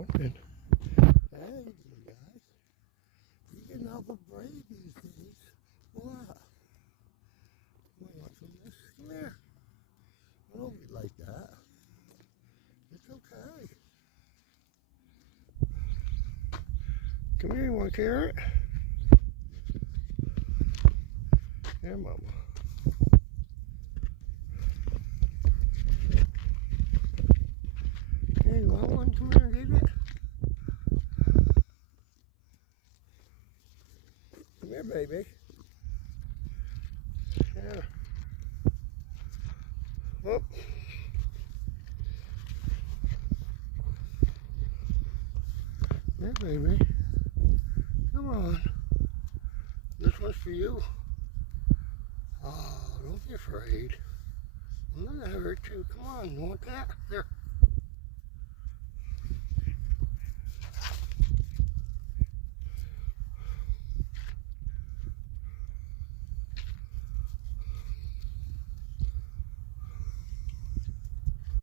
morning. Hey, you guys. You're getting awful brave these days. What? You want some of this? Come here. Don't be like that. It's okay. Come here, you want a carrot? Here, Mama. Hey, you want one? Come here and get it. Come here, baby. Here. Whoop. Here, baby. Come on. This one's for you. Oh, don't be afraid. I'm gonna hurt you. Come on, you want that? There.